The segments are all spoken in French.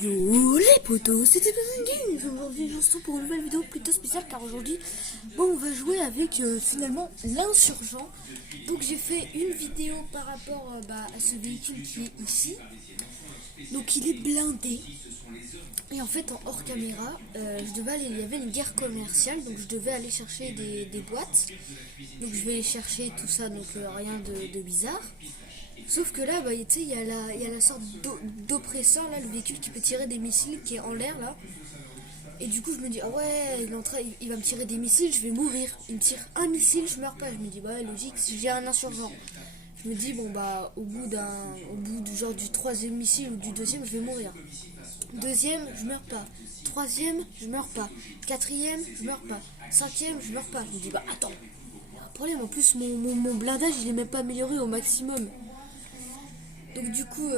Yo les potos, c'était Game. Aujourd'hui, je se retrouve pour une nouvelle vidéo plutôt spéciale car aujourd'hui, on va jouer avec finalement l'insurgent. Donc j'ai fait une vidéo par rapport à ce véhicule qui est ici. Donc il est blindé. Et en fait en hors caméra, il y avait une guerre commerciale, donc je devais aller chercher des boîtes. Donc je vais aller chercher tout ça, donc rien de bizarre. Sauf que là, tu sais, il y a la sorte d'oppresseur, là, le véhicule qui peut tirer des missiles, qui est en l'air, là. Et du coup, je me dis, ah ouais, il va me tirer des missiles, je vais mourir. Il me tire un missile, je meurs pas. Je me dis, bah, logique, si j'ai un insurgent. Je me dis, bon, bah, au bout du troisième missile ou du deuxième, je vais mourir. Deuxième, je meurs pas. Troisième, je meurs pas. Quatrième, je meurs pas. Cinquième, je meurs pas. Je me dis, bah, attends. Il y a un problème, en plus, mon blindage, il est même pas amélioré au maximum. Donc du coup,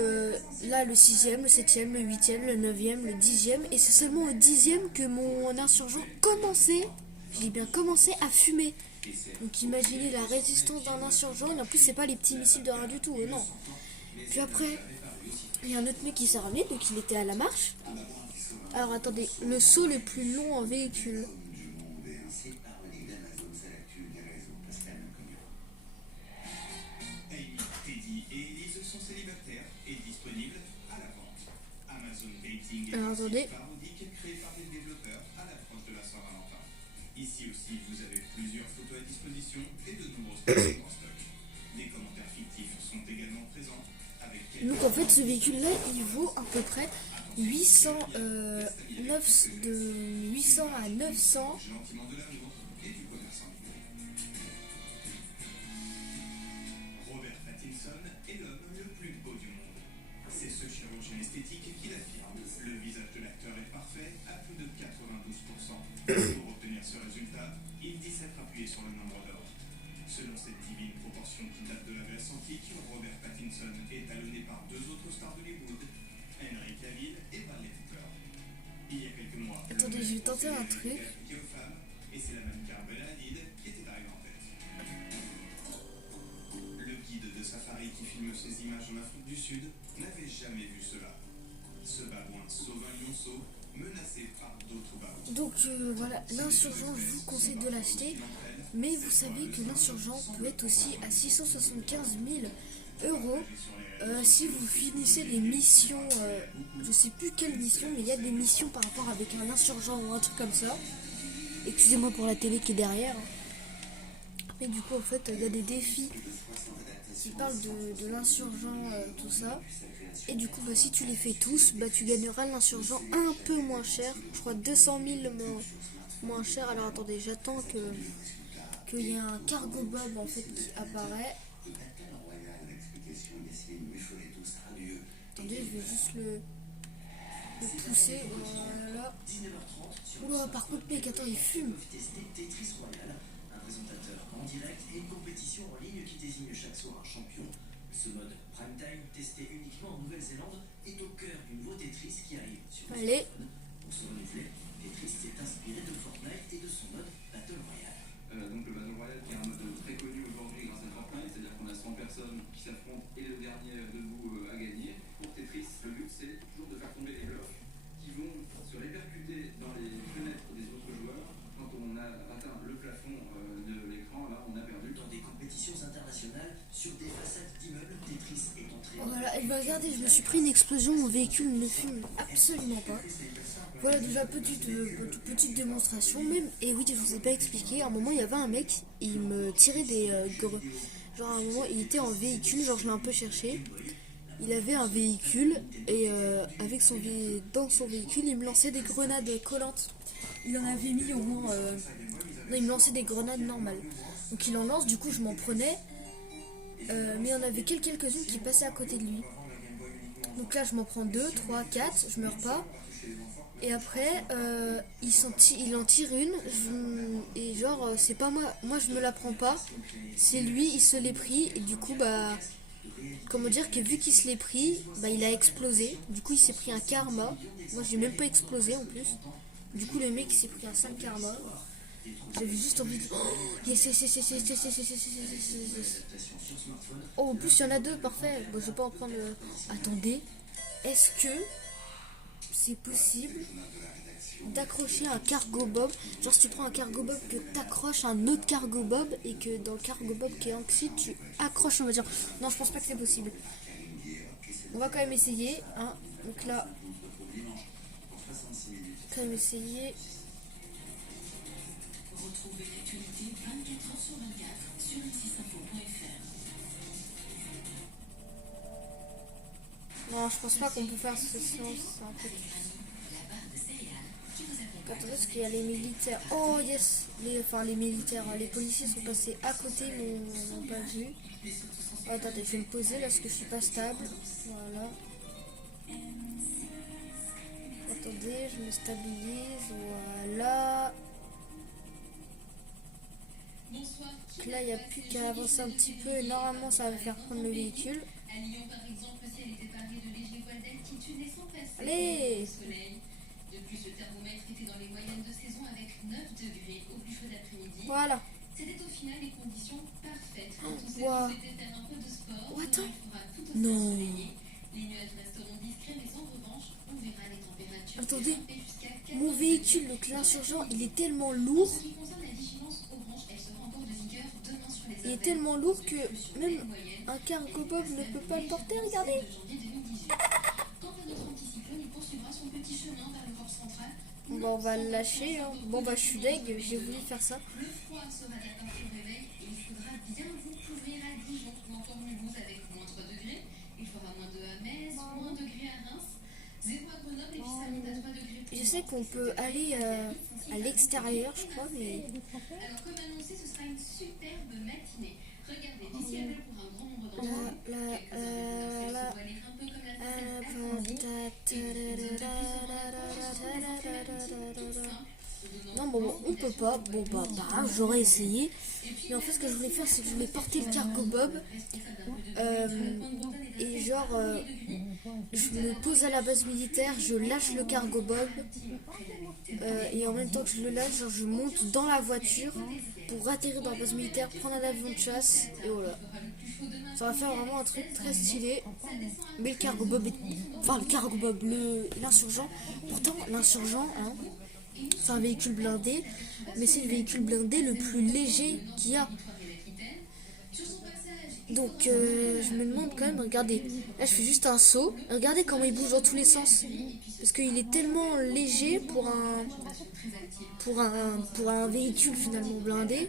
là, le 6e, le 7e, le 8e, le 9e, le 10e. Et c'est seulement au 10e que mon insurgent commençait, j'ai bien commencé à fumer. Donc imaginez la résistance d'un insurgent. Et en plus, c'est pas les petits missiles de rien du tout, non. Puis après, il y a un autre mec qui s'est ramené, donc il était à la marche. Alors attendez, le saut le plus long en véhicule. Alors attendez. Ici aussi, vous avez plusieurs photos à disposition et de nombreuses questions en stock. Des commentaires fictifs sont également présents. Donc en fait, ce véhicule-là, il vaut à peu près 800 à 900. Robert Pattinson est l'homme le plus beau du monde. C'est ce chirurgien esthétique qui l'affirme. Le visage de l'acteur est parfait à plus de 92%. Pour obtenir ce résultat, il dit s'être appuyé sur le nombre d'or. Selon cette divine proportion qui date de la Grèce antique, Robert Pattinson est talonné par deux autres stars d'Hollywood, Henry Cavill et Bradley Cooper. Il y a quelques mois, attendez, je vais tenter un truc. Et c'est la mannequin Bella Hadid qui était arrivée en tête. Le guide de safari qui filme ces images en Afrique du Sud n'avait jamais vu cela. Ce babouin sauve un lionceau menacé par d'autres babouins. Donc voilà, l'insurgent, je vous conseille de l'acheter. Mais vous savez que l'insurgent peut être aussi à 675 000 euros si vous finissez les missions. Je sais plus quelle mission, mais il y a des missions par rapport avec un insurgent ou un truc comme ça. Excusez-moi pour la télé qui est derrière. Mais du coup, en fait, il y a des défis qui parlent de l'insurgent, tout ça. Et du coup, si tu les fais tous, tu gagneras l'insurgent un peu moins cher. Je crois 200 000 moins cher. Alors attendez, j'attends qu'il y ait un cargo bob en fait qui apparaît. Attendez, je vais juste le pousser. Voilà. Oula, par contre, mec, attends, il fume. Un présentateur en direct et une compétition en ligne qui désigne chaque soir un champion. Ce mode prime time, testé uniquement en Nouvelle-Zélande, est au cœur du nouveau Tetris qui arrive sur le smartphone. Pour se renouveler, Tetris s'est inspiré de Fortnite et de son mode Battle Royale. Donc le Battle Royale qui est un mode très connu aujourd'hui grâce à Fortnite, c'est-à-dire qu'on a 100 personnes qui s'affrontent et le dernier debout a gagné. Pour Tetris, le but c'est toujours de faire tomber les blocs qui vont se répercuter dans les fenêtres des autres joueurs. Quand on a atteint le plafond de l'écran, là on a perdu. Dans des compétitions internationales, sur des façades d'immeubles, Tetris est entré. Voilà, et regardez, je me suis pris une explosion, mon véhicule ne fume absolument pas. Voilà déjà petite démonstration même. Et oui, je vous ai pas expliqué, à un moment il y avait un mec, il me tirait des genre à un moment il était en véhicule, genre je l'ai un peu cherché. Il avait un véhicule et dans son véhicule il me lançait des grenades collantes. Il en avait mis au moins non, il me lançait des grenades normales. Donc il en lance, du coup je m'en prenais. Mais il y en avait quelques-unes qui passaient à côté de lui. Donc là je m'en prends 2, 3, 4, je meurs pas. Et après il en tire une et genre c'est pas moi je me la prends pas. C'est lui, il se l'est pris et du coup comment dire que vu qu'il se l'est pris, il a explosé. Du coup il s'est pris un karma. Moi j'ai même pas explosé en plus. Du coup le mec il s'est pris un sale karma. J'avais juste envie de... Oh, en plus il y en a deux, parfait. Bon, je vais pas en prendre... Attendez, est-ce que c'est possible d'accrocher un cargo bob. Genre si tu prends un cargo bob que t'accroches un autre cargo bob et que dans le cargo bob qui est en dessus tu accroches, on va dire. Non, je pense pas que c'est possible. On va quand même essayer, hein. Donc là, quand même essayer. Retrouvez l'actualité 24h sur 24 sur nexusinfo.fr. Non, je pense pas qu'on peut faire ce sens. C'est un peu... Attendez, parce qu'il y a les militaires. Oh yes, les militaires, les policiers sont passés à côté mais n'ont pas vu. Oh, attendez, je vais me poser là parce que je suis pas stable. Voilà. Attendez, je me stabilise. Voilà. Donc là, il n'y a plus qu'à avancer un petit peu et normalement ça va me faire prendre le véhicule. Allez! De plus, le thermomètre était dans les moyennes de saison avec 9 degrés au plus chaud d'après-midi. Voilà. C'était au final les conditions parfaites quand on souhaitait faire un peu de sport. Oh, attends. Non. Les nuages resteront discrets, mais en revanche, on verra les températures. Attendez. Mon véhicule, donc l'insurgent, il est tellement lourd. En ce qui concerne la vigilance orange, elle sera encore de vigueur demain sur les. Il est tellement lourd que même un cargo bob ne peut pas le porter. Regardez. Bon bah on va le lâcher, hein. Bon bah je suis deg, j'ai voulu faire ça. Le froid sera d'atteindre au réveil et il faudra bien vous couvrir à Dijon ou encore Mulhouse avec moins 3 degrés. Il fera moins 2 à Metz, moins 1 degré à Reims, 0 à Grenoble et puis ça monte à 3 degrés. Je sais qu'on peut aller à l'extérieur je crois mais... Alors comme annoncé ce sera une superbe matinée. Regardez, d'ici à Belle pour un grand nombre d'entre vous. Non bon on peut pas, bon bah j'aurais essayé. Mais en fait ce que je voulais faire c'est que je voulais porter le cargo bob et genre je me pose à la base militaire, je lâche le cargo bob et en même temps que je le lâche, genre, je monte dans la voiture pour atterrir dans la base militaire, prendre un avion de chasse et voilà. Ça va faire vraiment un truc très stylé. Mais le cargo bob est... Enfin le cargo bob, l'insurgent. Pourtant l'insurgent, hein, c'est un véhicule blindé. Mais c'est le véhicule blindé le plus léger qu'il y a. Donc je me demande quand même, regardez. Là je fais juste un saut. Regardez comment il bouge dans tous les sens. Parce qu'il est tellement léger pour un véhicule finalement blindé.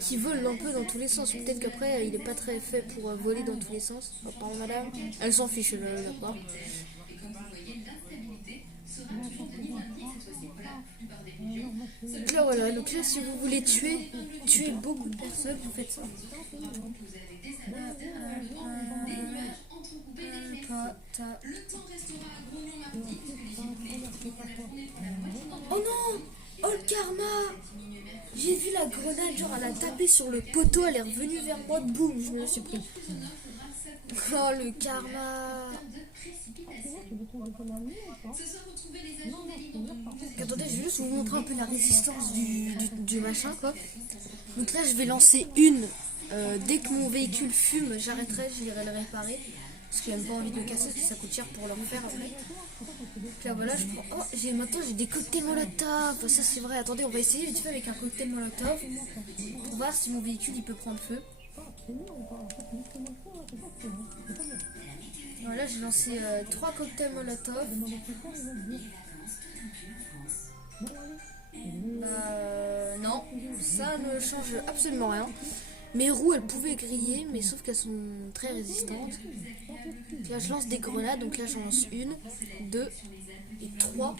Qui vole un peu dans tous les sens. Peut-être qu'après il n'est pas très fait pour voler dans tous les sens. Oh, pardon madame, elle s'en fiche d'accord. Donc là voilà, donc là si vous voulez tuer beaucoup de personnes, vous faites ça. Oh non! Oh le karma! J'ai vu la grenade, genre elle a tapé sur le poteau, elle est revenue vers moi, boum, je me la suis pris. Oh le karma! Attendez, je vais juste vous montrer un peu la résistance du machin quoi. Donc là je vais lancer une. Dès que mon véhicule fume, j'arrêterai, j'irai le réparer. Parce que j'ai même pas envie de le casser parce que ça coûte cher pour le refaire après. Puis là voilà, je prends. Oh, maintenant j'ai des cocktails molotov. Ça c'est vrai, attendez, on va essayer vite fait avec un cocktail molotov. Pour voir si mon véhicule il peut prendre feu. Voilà, j'ai lancé 3 cocktails molotov. Non, ça ne change absolument rien. Mes roues elles pouvaient griller, mais sauf qu'elles sont très résistantes. Là je lance des grenades, donc là j'en lance 1, 2 et 3.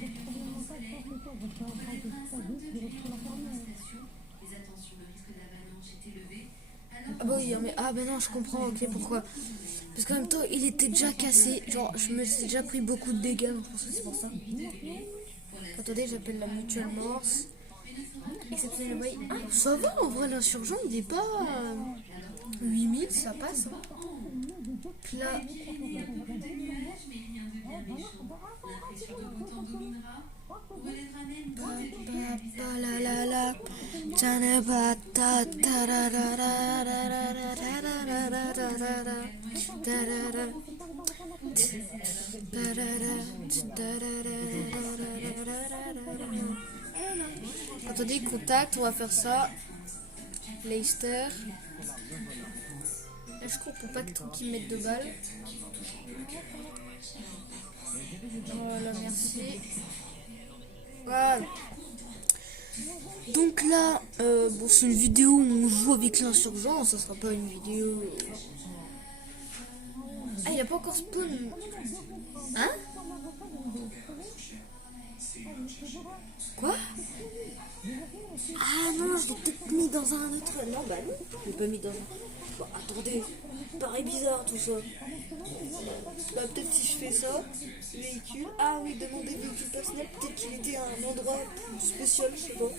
Ah bah oui, mais non, je comprends, ok, pourquoi. Parce qu'en même temps il était déjà cassé, genre je me suis déjà pris beaucoup de dégâts, donc c'est pour ça. Attendez, j'appelle la mutuelle morse. Ah, ça va en vrai, l'insurgent il est pas 8000, ça passe. Puis là, Attendez, contact, on va faire ça. Leicester. Là, je cours pour pas qu'ils mettent de balles. Voilà, merci. Voilà. Donc là, bon, c'est une vidéo où on joue avec l'insurgent, ça sera pas une vidéo. Ah, il a pas encore spawn. Hein? Quoi? Ah non, je l'ai peut-être mis dans un autre. Non, bah non, je l'ai pas mis dans un. Bon, attendez, ça paraît bizarre tout ça. Bah, peut-être si je fais ça, véhicule. Ah oui, demander véhicule personnel, peut-être qu'il était à un endroit spécial, je sais pas.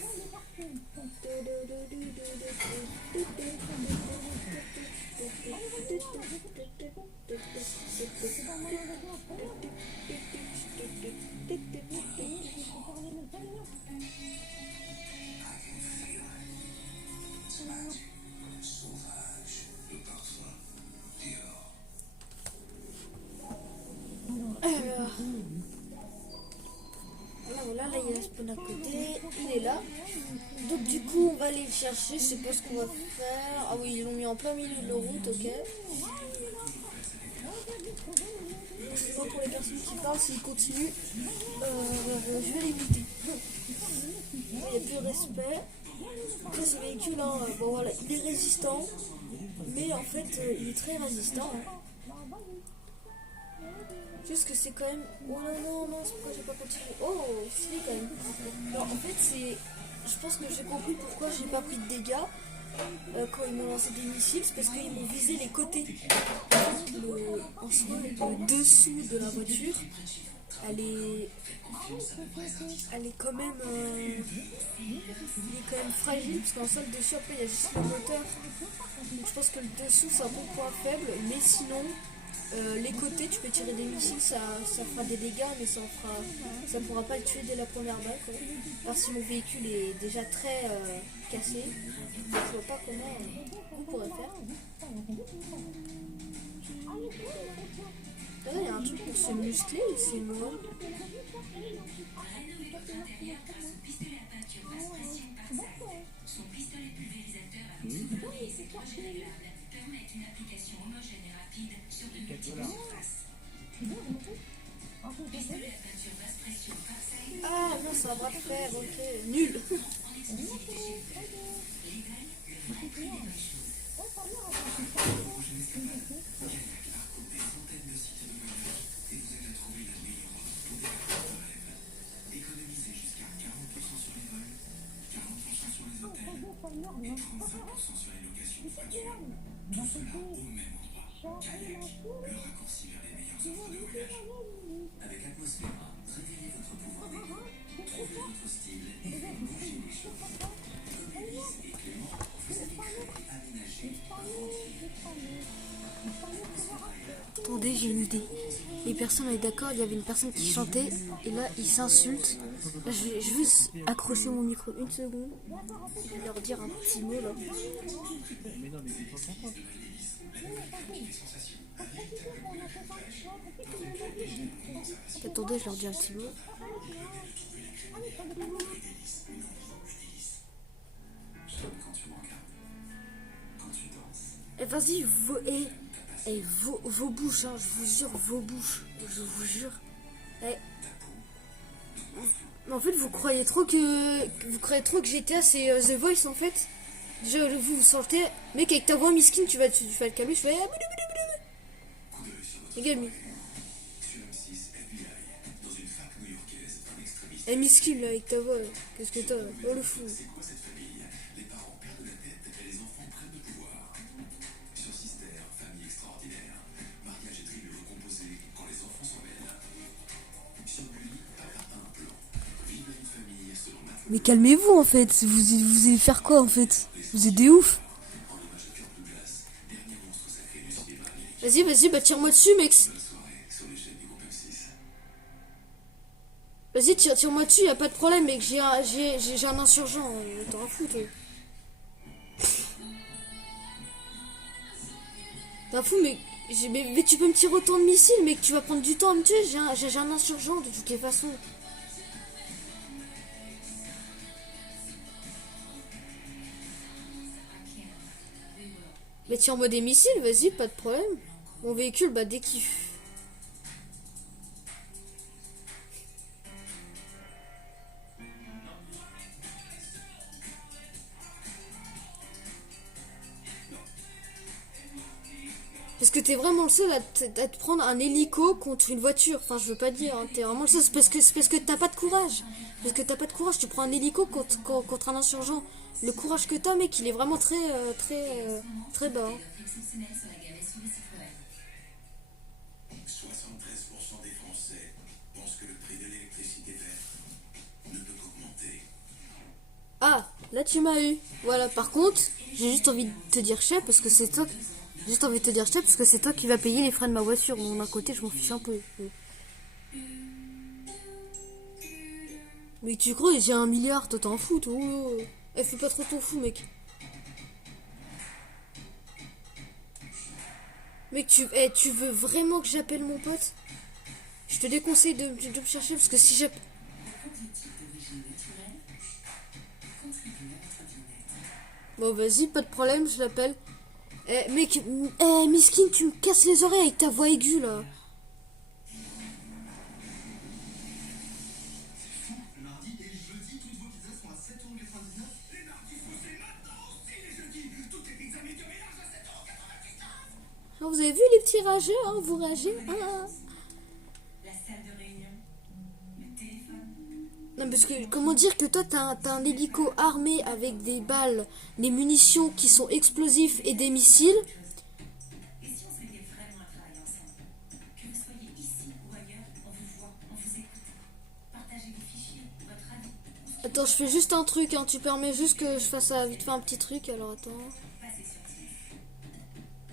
Voilà, là il y a le spawn à côté, il est là. Donc du coup on va aller le chercher, je sais pas ce qu'on va faire. Ah oui, ils l'ont mis en plein milieu de la route, ok. Excusez-moi pour les personnes qui parlent, s'ils continuent, je vais les limiter. Il n'y a plus de respect. Après ce véhicule, hein, bon voilà, il est résistant, mais en fait il est très résistant. Hein. Juste que c'est quand même... Oh non, c'est pourquoi j'ai pas continué. Oh, c'est quand même. Non, en fait, c'est... Je pense que j'ai compris pourquoi j'ai pas pris de dégâts quand ils m'ont lancé des missiles. C'est parce qu'ils m'ont visé les côtés. En soi, le dessous de la voiture, elle est quand même... il est quand même fragile, parce qu'en sol, dessus, après, il y a juste le moteur. Donc je pense que le dessous, c'est un bon point faible. Mais sinon... les côtés, tu peux tirer des missiles, ça fera des dégâts, mais ça pourra pas le tuer dès la première balle. Quoi. Alors si mon véhicule est déjà très cassé, je vois pas comment on pourrait faire. Là, il y a un truc pour se muscler, c'est moi. Son pistolet pulvérisateur avec ce et ses 3 réglables permettent une application homogène et rapide sur de multiples surfaces. Pistolet à peinture basse pression Parkside. Ah non, c'est un bras de fer, ok, nul. En exclusivité chez Fred. Légal, le vrai prix des bonnes choses. Prochaine escapade, Kayak parcourt des centaines de sites de voyage et vous aide à trouver la meilleure offre pour des vacances de rêve. Économisez jusqu'à 40% sur les vols, 40% sur les hôtels et 35% sur les locations de voitures. Tout cela au même endroit. Kayak, le raccourci vers les meilleures offres de voyage. Avec Atmosphera, révélez votre pouvoir d'écho, trouvez votre style et bougez les choses. Comme Élise et Clément, vous avez créé et aménagé un entier. Attendez, j'ai une idée. Les personnes étaient d'accord, il y avait une personne qui chantait et là ils s'insultent. Là, je vais juste accrocher mon micro une seconde. Je vais leur dire un petit mot là. Attendez, je leur dis un petit mot. Eh vas-y, vos bouches, hein, je vous jure, vos bouches, je vous jure. Eh. En fait, vous croyez trop que GTA c'est The Voice en fait. Déjà, vous sentez, mec, avec ta voix miskin, tu vas le calmer, je fais. Les gars, eh, miskin là, avec ta voix, qu'est-ce que t'as? Oh le fou. Mais calmez-vous en fait, vous allez faire quoi en fait? Vous êtes des ouf. Vas-y, bah tire-moi dessus mec. Vas-y, tire-moi dessus, y a pas de problème mec, j'ai un insurgent, t'en as fou toi. T'en fou mais tu peux me tirer autant de missiles mec, tu vas prendre du temps à me tuer, j'ai un insurgent de toutes les façons. Mais tu es en mode missile, vas-y, pas de problème. Mon véhicule, bah dès qu'il... Parce que t'es vraiment le seul à te prendre un hélico contre une voiture. Enfin, je veux pas dire, hein, t'es vraiment le seul. C'est parce que t'as pas de courage. Parce que t'as pas de courage, tu prends un hélico contre un insurgent. Le courage que t'as, mec, il est vraiment très bas. Hein. 73% des Français pensent que le prix de l'électricité verte ne peut qu'augmenter. Ah, là tu m'as eu. Voilà, par contre, j'ai juste envie de te dire chef parce que c'est toi. J'ai juste envie de te dire chef parce que c'est toi qui vas payer les frais de ma voiture. Donc d'un côté, je m'en fiche un peu. Mais tu crois, j'ai 1 milliard, toi t'en fous, toi. Eh, fais pas trop ton fou, mec. Mec, tu veux vraiment que j'appelle mon pote? Je te déconseille de me chercher parce que si j'appelle... Bon, vas-y, pas de problème, je l'appelle. Eh, mec, Miskin, tu me casses les oreilles avec ta voix aiguë, là. Le mardi et le jeudi, toutes vos pizzas sont à 7,99 €. Les mardis, c'est maintenant aussi les jeudis. Toutes les pizzas médium et larges à 7,99 €. Ah, vous avez vu les petits rageux, hein? Vous ragez, ah. La salle de réunion, le téléphone. Non, parce que, comment dire que toi, t'as un hélico armé avec des balles, des munitions qui sont explosifs et des missiles. Et si on se mettait vraiment à travailler ensemble? Que vous soyez ici ou ailleurs, on vous voit, on vous écoute. Partagez vos fichiers, votre avis. Attends, je fais juste un truc, hein. Tu permets juste que je fasse vite fait un petit truc, alors attends. Passez sur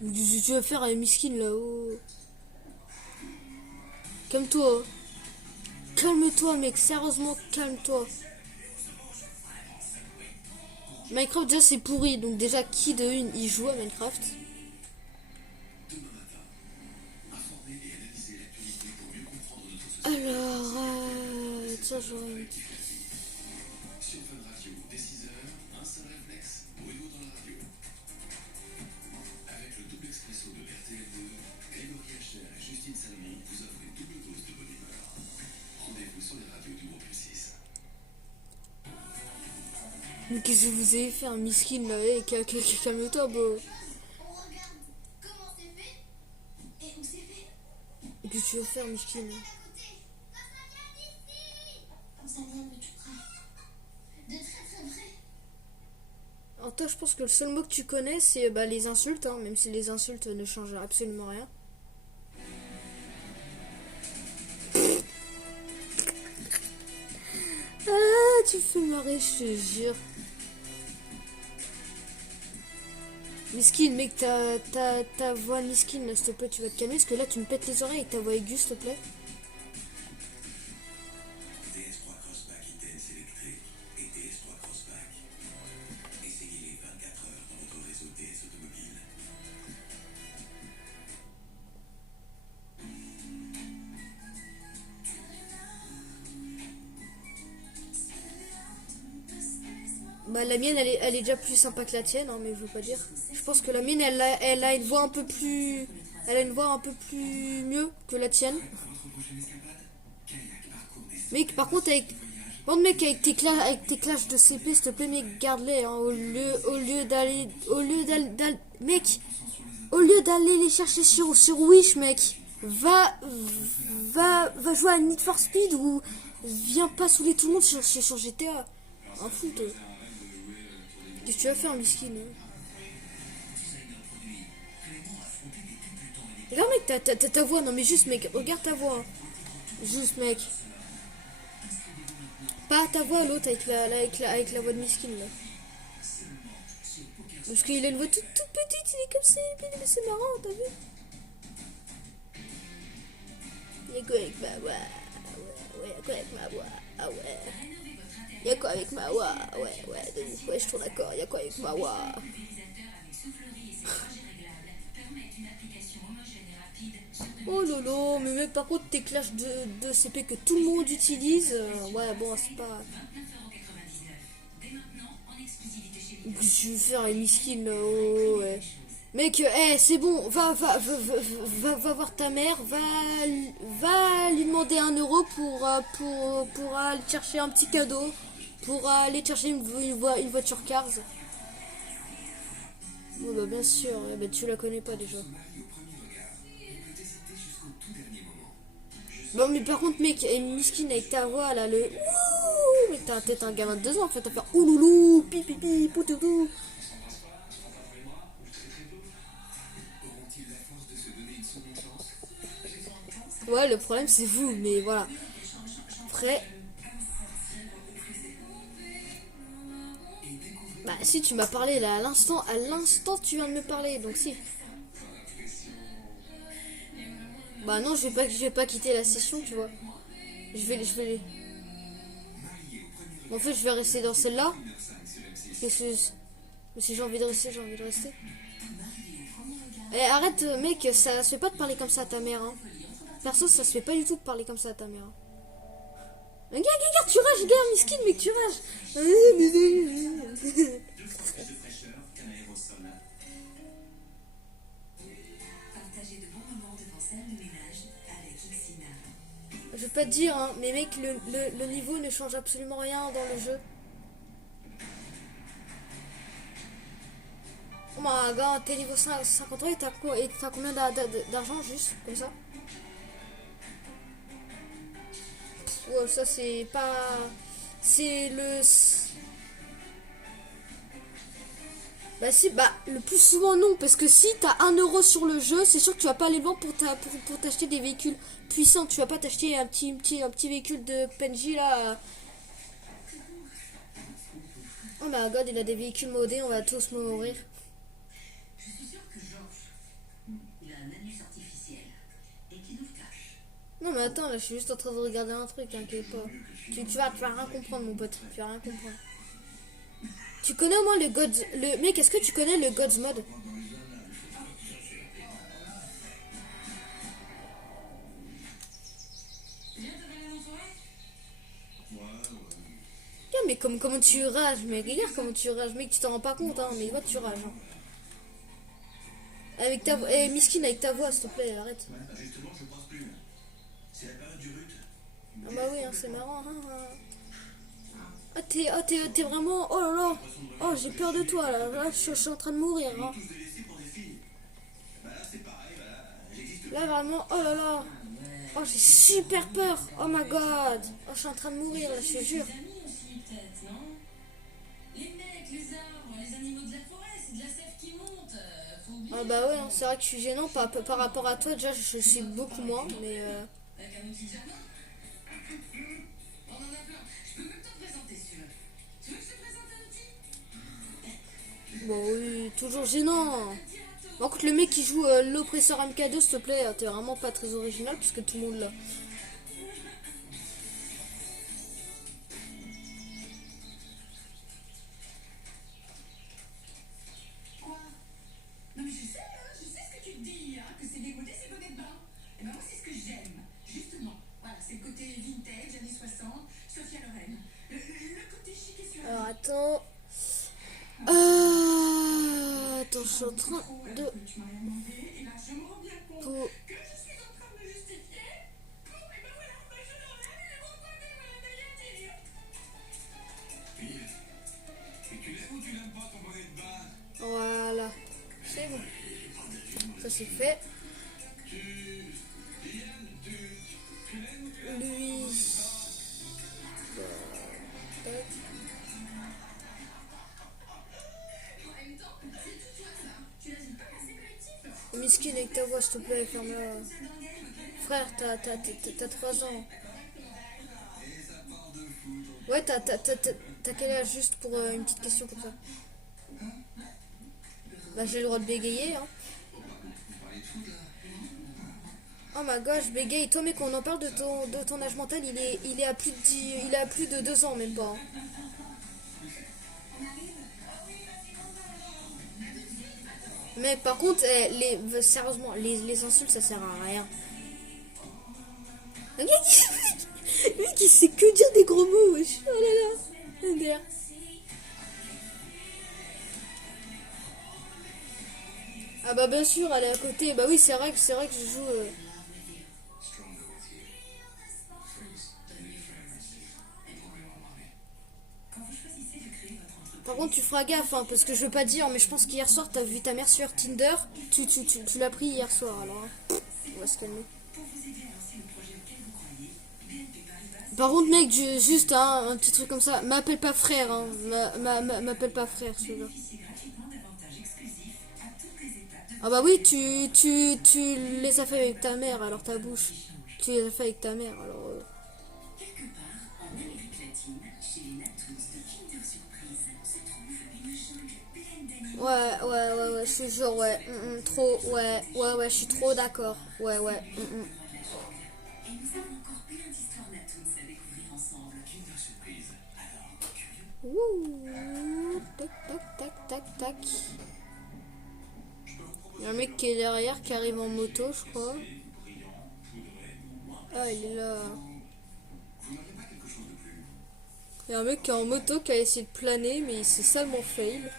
Teams. Tu vas faire un miskin là-haut. Calme-toi. Calme-toi, mec. Sérieusement, calme-toi. Minecraft, déjà, c'est pourri. Donc, déjà, qui de une y joue à Minecraft? Alors, tiens, j'aurais une... Sur Fun Radio, dès 6 h, un seul réflexe, Bruno dans la radio. Avec le double expresso de RTL2, Grégory Hacher et Justine Salmon vous offrent une double dose de bonne humeur. Rendez-vous sur les radios du groupe 6. Mais qu'est-ce que vous avez fait un miskin là? Eh, calme-toi, bro. On regarde comment c'est fait et où c'est fait. Qu'est-ce que tu veux faire, miskin? À côté. Ça vient de tout près. De très très près. Alors toi, je pense que le seul mot que tu connais, c'est bah, les insultes, hein, même si les insultes ne changent absolument rien. Ah, tu fais marrer, je te jure. Miskin, mec, ta voix miskin, là, s'il te plaît, tu vas te calmer, parce que là, tu me pètes les oreilles avec ta voix aiguë, s'il te plaît. DS3 Crossback Intense électrique et DS3 Crossback. Essayez-les 24 heures dans votre réseau DS automobile. Bah, la mienne, elle est déjà plus sympa que la tienne, hein, mais je veux pas dire. Je pense que la mienne, elle a une voix un peu plus... Elle a une voix un peu plus mieux que la tienne. Mec, par contre, mec, avec tes clashes de CP, s'il te plaît, mec, garde-les, hein, au lieu d'aller, mec, au lieu d'aller les chercher sur Wish, mec, va jouer à Need for Speed ou viens pas saouler tout le monde sur GTA. Un fou, toi. Qu'est-ce que tu vas faire, miskin, hein? Regarde, mec, ta voix, non mais juste, mec, regarde ta voix. Hein. Juste, mec. Pas ta voix, l'autre, avec la voix de miskin, là. Parce qu'il a une voix toute petite, il est comme ça, mais c'est marrant, t'as vu? Y'a quoi avec ma voix? Ouais, y'a quoi avec ma voix? Ah ouais. Y'a quoi avec ma voix? Ouais, de ouf, ouais, je suis d'accord, y'a quoi avec ma voix? Oh lolo, mais mec, par contre, tes clashs de CP que tout le monde utilise, ouais, bon, c'est pas... Je vais faire les miskins là, oh, ouais. Mec, c'est bon, va voir ta mère, va lui demander 1 euro pour aller chercher un petit cadeau, pour aller chercher une voiture Cars. Oh bah bien sûr, bah, tu la connais pas déjà. Bon mais par contre mec, Miskin avec ta voix là, le ouh, mais t'es un gamin de 2 ans en fait, t'as fait ouloulou, pipi, poutoudou. Ouais, le problème c'est vous, mais voilà. Après, bah si tu m'as parlé là à l'instant tu viens de me parler, donc si. Bah non, je vais pas quitter la session, tu vois. Je vais. En fait, je vais rester dans celle-là. Qu'est-ce que mais si j'ai envie de rester, j'ai envie de rester. Eh, arrête, mec, ça se fait pas de parler comme ça à ta mère, hein. Perso, ça se fait pas du tout de parler comme ça à ta mère. Regarde, tu rages, regarde, Miskin, mec, tu rages. Partagez de bons moments devant salle de ménage avec Xina. Je vais pas te dire, hein, mais mec, le niveau ne change absolument rien dans le jeu. Oh my god, t'es niveau 53 et t'as combien d'argent juste, comme ça? Ouais, ça c'est pas... C'est le... Bah si, bah le plus souvent non, parce que si t'as 1 euro sur le jeu, c'est sûr que tu vas pas aller loin pour t'acheter des véhicules puissants. Tu vas pas t'acheter un petit véhicule de PNJ là. Oh my god, il a des véhicules modés, on va tous mourir. Je suis sûre que Georges, il a un anus artificiel et qui nous cache. Non mais attends, là je suis juste en train de regarder un truc, t'inquiète pas. Tu vas rien comprendre mon pote, tu vas rien comprendre. Tu connais au moins le Gods... Mec, est-ce que tu connais le Gods Mode? Regarde, mais comment tu rages, mec. Regarde comment tu rages, mec, tu t'en rends pas compte, hein, mais tu rages. Hein. Avec ta voix... Miskin, avec ta voix, s'il te plaît, arrête. Justement, je pense plus. C'est la période du rut. Ah bah oui, hein, c'est marrant. Hein. Ah, t'es vraiment... Oh là là. Oh, j'ai peur de toi, là. Là, je suis en train de mourir, hein. Là, vraiment... Oh là là. Oh, j'ai super peur. Oh my god. Oh, je suis en train de mourir, là, je te jure. Les amis aussi, peut-être, non? Les mecs, les arbres, les animaux de la forêt, c'est de la sève qui monte. Faut oublier. Ah bah ouais, hein, c'est vrai que je suis gênant par rapport à toi. Déjà, je suis beaucoup moins, mais... Avec un outil de jardin? On en a plein. Je peux même te présenter si tu veux. Tu veux que je te présente un outil? Bon, oui, toujours gênant. Par contre, le mec qui joue l'oppresseur MK2, s'il te plaît, t'es vraiment pas très original puisque tout le monde l'a. Quoi? Non mais je sais ce que tu te dis, hein, que c'est démodé, c'est côté de bain. Et ben moi c'est ce que j'aime, justement. Voilà, c'est le côté vintage, années 60, Sophia Loren. Le côté chic et sur. Alors, attends. Attends, je suis en train de... Tu m'as rien demandé, et là je me rends bien compte Pour... que je suis en train de me justifier. Bon, et ben voilà, je l'enlève et les bons côtés, voilà, d'ailleurs, Et tu l'aimes ou tu l'aimes pas ton bonnet de bain? Voilà. C'est bon. Ça c'est fait. Lui... Miskin avec ta voix, s'il te plaît, ferme-la. Frère, t'as 3 ans. Ouais, t'as quel âge juste pour une petite question comme ça? Bah, j'ai le droit de bégayer, hein. Oh my god, je bégaye. Toi, mec, on en parle de ton âge mental, il est à plus de 2 ans, même pas. Hein. Mais par contre, sérieusement, les insultes, ça sert à rien. Le mec, il sait que dire des gros mots, wesh. Oh là là. Ah bah bien sûr, elle est à côté. Bah oui, c'est vrai que je joue. Par contre, tu feras gaffe, hein, parce que je veux pas dire, mais je pense qu'hier soir, t'as vu ta mère sur Tinder. Tu l'as pris hier soir, alors. Hein. On va se calmer. Par contre, mec, juste hein, un petit truc comme ça. M'appelle pas frère, hein. M'appelle pas frère, ce genre. Ah bah oui, tu les as fait avec ta mère, alors ta bouche. Tu les as fait avec ta mère, alors. Quelque part, en Amérique latine, chez les Natous de Kinder Surprise, se trouve une jungle pleine d'animaux. Ouais, je suis genre, ouais, trop, ouais, je suis trop d'accord. Ouais. Et nous avons encore plein d'histoires Natous à découvrir ensemble. Kinder Surprise. Alors, curieux. Ouh, tac. Il y a un mec qui est derrière, qui arrive en moto, je crois. Ah, il est là. Vous n'avez pas quelque chose de plus Il y a un mec qui est en moto, qui a essayé de planer, mais il s'est salement fail.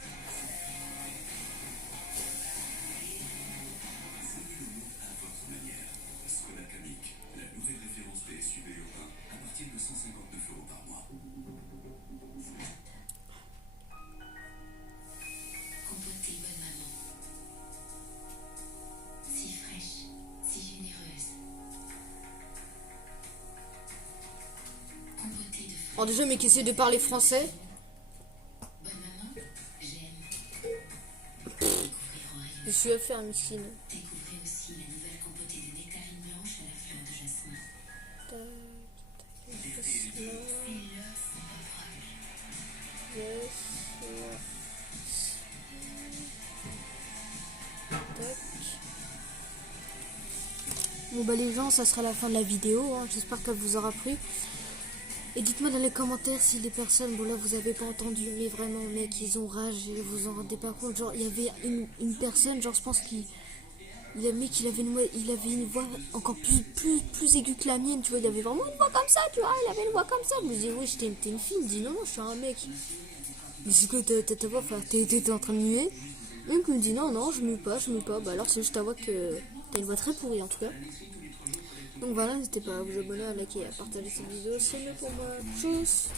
Skoda Kamiq, la nouvelle référence des SUV urbains à partir de 159 € par mois. Compotée bonne maman. Si fraîche, si généreuse. Compotée de Alors déjà, mais qui essaie de parler français. bonne maman, j'aime. Découvrir Je suis à faire, Missine. Découvrez aussi la nouvelle compotée de nectarine blanche à la fleur de jasmin. Bon bah les gens, ça sera la fin de la vidéo, hein. J'espère qu'elle vous aura plu. Et dites-moi dans les commentaires si les personnes, bon là vous avez pas entendu, mais vraiment mec, ils ont rage et vous en rendez pas compte. Genre il y avait une personne, genre je pense qu'il il avait une voix encore plus aiguë que la mienne, tu vois, il avait vraiment une voix comme ça, tu vois, il avait une voix comme ça. Je me disais, oui, t'es une fille, il me dit, non, je suis un mec. Mais c'est que ta voix, enfin, t'es en train de muer. Et il me dit, non, je mue pas, bah alors c'est juste ta voix que t'as une voix très pourrie en tout cas. Donc voilà, n'hésitez pas à vous abonner, à liker et à partager cette vidéo, c'est mieux pour moi. Tchuss.